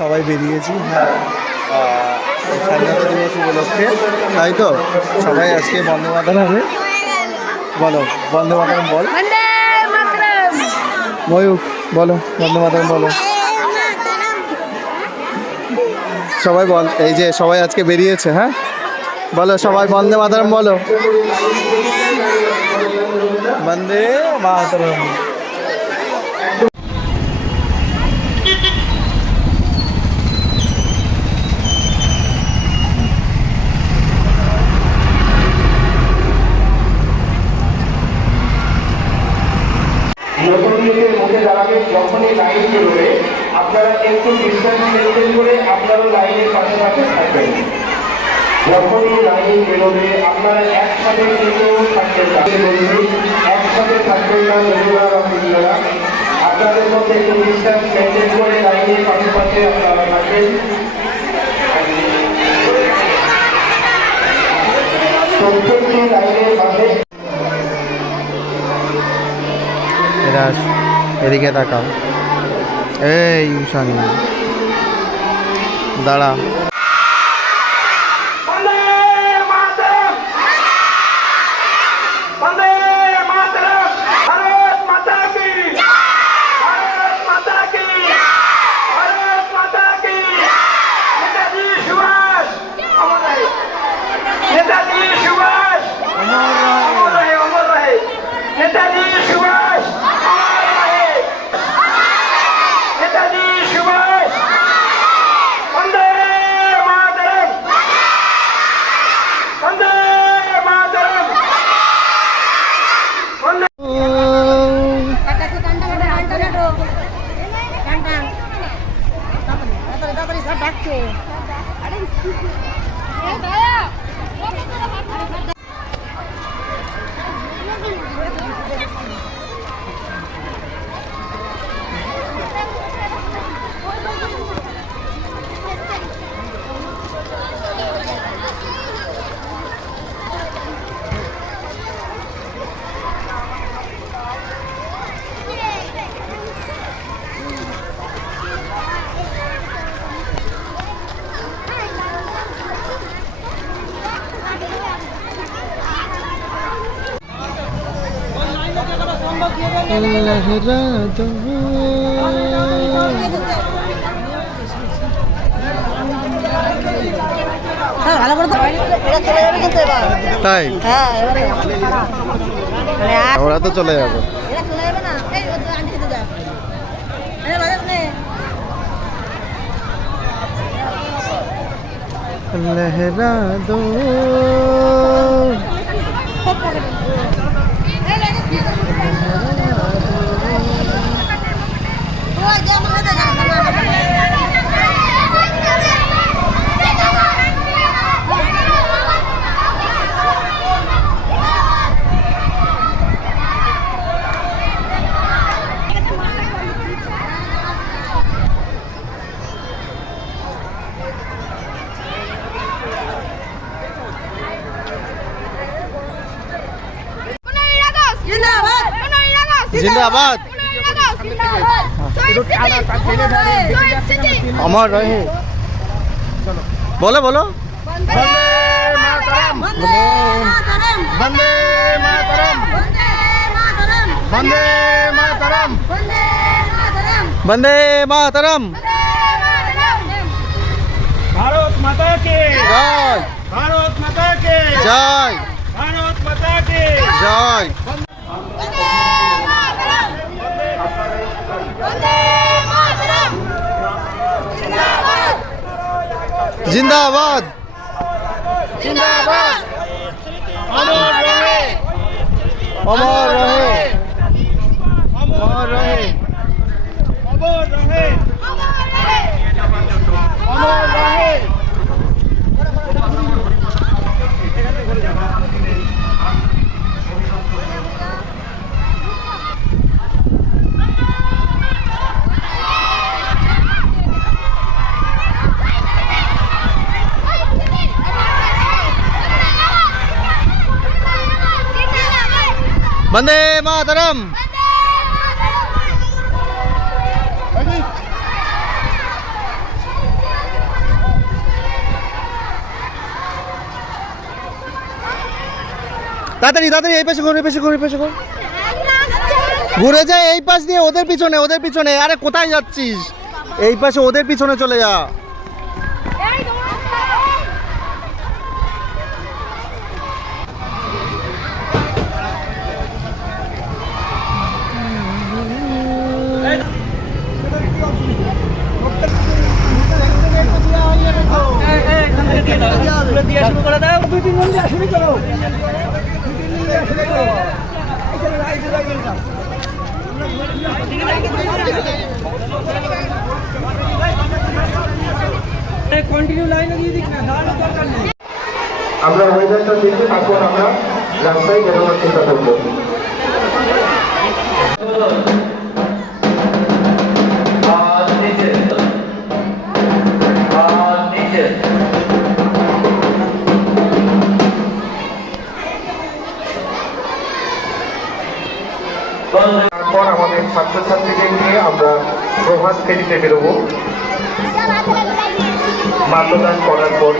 সবাই বেরিয়েছি। হ্যাঁ, স্বাধীনতা দিবস উপলক্ষে, তাই তো সবাই আজকে বন্দে মাতরম হবে। বলো বন্দে মাতরম বল। ময়ূক বলো বন্দে মাতরম বলো। সবাই বল, এই যে সবাই আজকে বেরিয়েছে। হ্যাঁ বলো সবাই বন্দে মাতরম বলো। বন্দে মাতরম। যখনই লাইন বেরোবে আপনারা একটু ডিস্টেন্স মেনটেন করে আপনারা লাইনের পাশে পাশে থাকবেন। যখনই লাইন বেরোবে আপনারা একসাথে কিন্তু থাকবেন না, একসাথে থাকবেন না বন্ধুরা বা বন্ধুরা। আপনাদের মধ্যে একটু ডিস্টেন্স মেনটেন করে লাইনের পাশে পাশে আপনারা থাকবেন। প্রত্যেকটি লাইনের পাশে এদিকে তাকাও। এই উষানি দাঁড়া। তাই ওরা তো চলে যাবে। লহরা দো जिंदाबाद अमर रहे। बोलो बोलो वंदे मातरम वंदे मातरम वंदे मातरम वंदे मातरम। भारत माता की जय, भारत माता की जय, भारत माता की जय। जिंदाबाद जिंदाबाद अमर रहे अमर रहे अमर रहे अमर रहे अमर रहे। वंदे मातरम। তাড়াতাড়ি তাড়াতাড়ি এই পাশে ঘুর, এই পাশে ঘুর, এই পাশে ঘুর। ঘুরে যায় এই পাশ দিয়ে, ওদের পিছনে, ওদের পিছনে। আরে কোথায় যাচ্ছিস? এই পাশে ওদের পিছনে চলে যা। আমরা ওয়েদারটা দেখে তারপর আমরা রাস্তায় বেরোনোর চেষ্টা করবো। তারপর আমাদের ছাত্রছাত্রীদের নিয়ে আমরা প্রভাত ফেরিতে বেরোবো মাল্যদান করার পর।